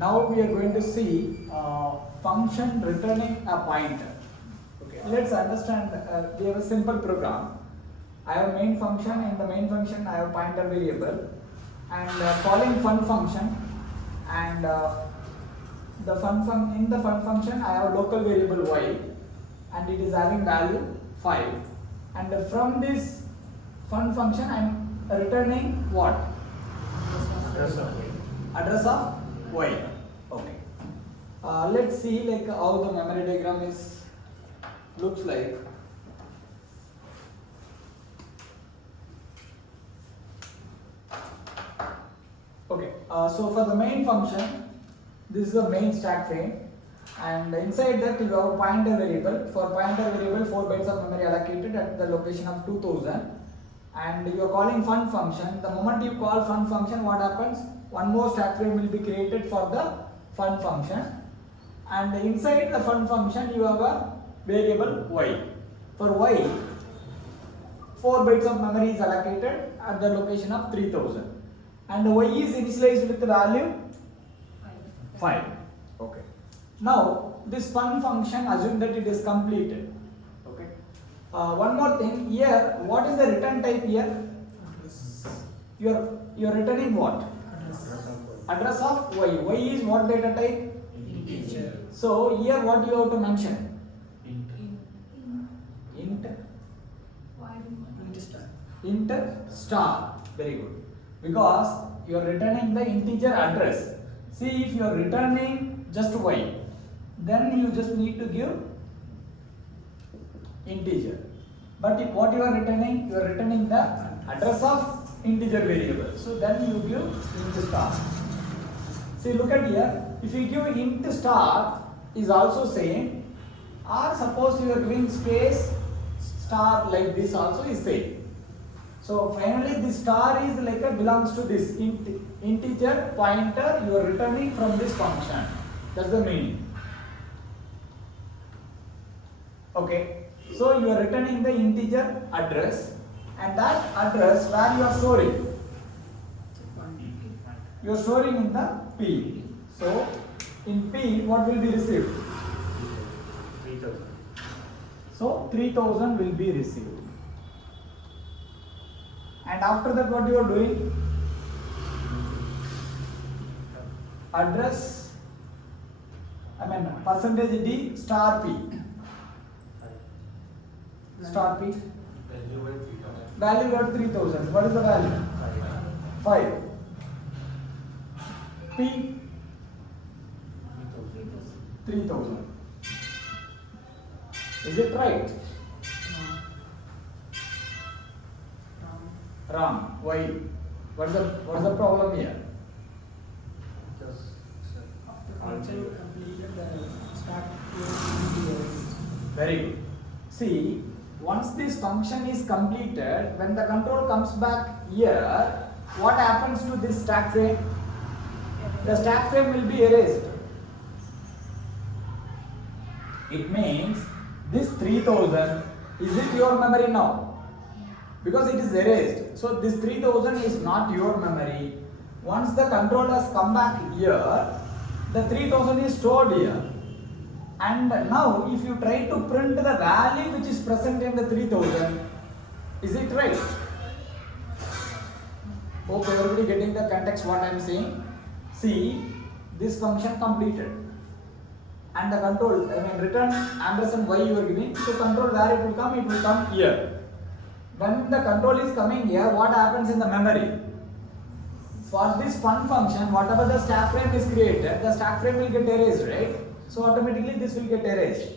Now we are going to see function returning a pointer. Okay. Let's understand. We have a simple program. I have main function. In the main function, I have pointer variable, and calling fun function, and in the fun function, I have local variable y, and it is having value 5. And from this fun function, I am returning what? Address of y. Okay. Let's see like how the memory diagram looks like. Okay. So for the main function, this is the main stack frame, and inside that you have pointer variable. For pointer variable, 4 bytes of memory allocated at the location of 2000. And you are calling fun function. The moment you call fun function, what happens? One more stack frame will be created for the fun function, and inside the fun function you have a variable y. For y, 4 bytes of memory is allocated at the location of 3000, and y is initialized with the value 5. Okay. Now this fun function, assume that it is completed. Okay. One more thing here. What is the return type here? You are returning what? Address of y. Y is what data type? Integer. So here what you have to mention? Int star. Very good. Because you are returning the integer address. See, if you are returning just y, then you just need to give integer. But if what you are returning the address of integer variable. So then you give int star. See, look at here. If you give int star is also same, or suppose you are giving space star like this also is same. So finally this star is like belongs to this integer pointer you are returning from this function. That's the meaning. Okay. So you are returning the integer address, and that address where you are storing. You are storing in the P. So in P, what will be received? 3000. So 3000 will be received. And after that, what you are doing? Address, percentage D star P. Star P. Value at 3000. What is the value? 5. P 3000. Is it right? Wrong. Why? What's the problem here? Very good. See, once this function is completed, when the control comes back here, what happens to this stack frame? The stack frame will be erased. It means this 3000, is it your memory now? Because it is erased. So this 3000 is not your memory. Once the control has come back here, the 3000 is stored here. And now if you try to print the value which is present in the 3000, is it right? Hope everybody getting the context what I am saying. See, this function completed, and the control, return ampersand y you are giving. So control where it will come here. When the control is coming here, what happens in the memory? For this fun function, whatever the stack frame is created, the stack frame will get erased, right? So automatically this will get erased.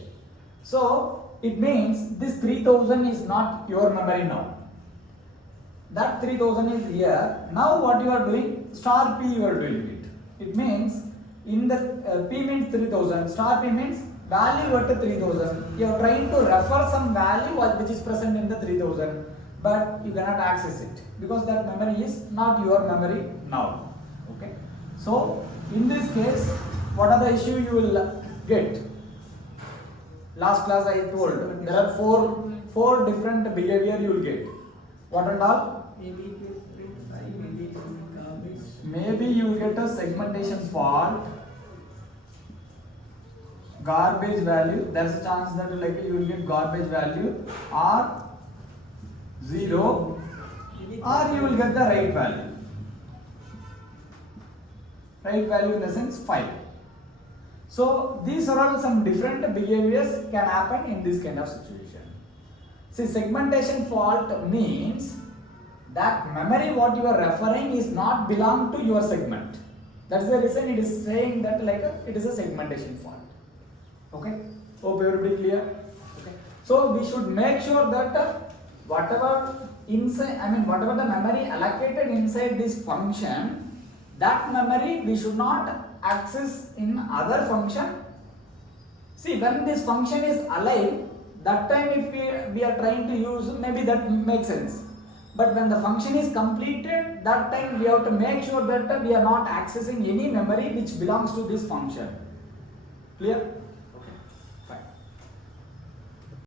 So it means this 3000 is not your memory now. That 3000 is here. Now what you are doing? Star P you are doing it. It means in the P means 3000, star P means value at 3000. You are trying to refer some value which is present in the 3000, but you cannot access it because that memory is not your memory now. Okay. So in this case, what are the issue you will get? Last class I told there are four different behavior you will get. What and all? Maybe it will print 5, maybe it will Maybe you will get a segmentation fault, garbage value, there's a chance that like you will get garbage value or 0 or you will get the right value. Right value in the sense 5. So these are all some different behaviors can happen in this kind of situation. See, segmentation fault means that memory what you are referring is not belong to your segment. That's the reason it is saying that like it is a segmentation fault. Okay, hope everybody clear. Okay, so we should make sure that whatever inside, whatever the memory allocated inside this function, that memory we should not access in other function. See, when this function is alive, that time if we are trying to use, maybe that makes sense. But when the function is completed, that time we have to make sure that we are not accessing any memory which belongs to this function. Clear?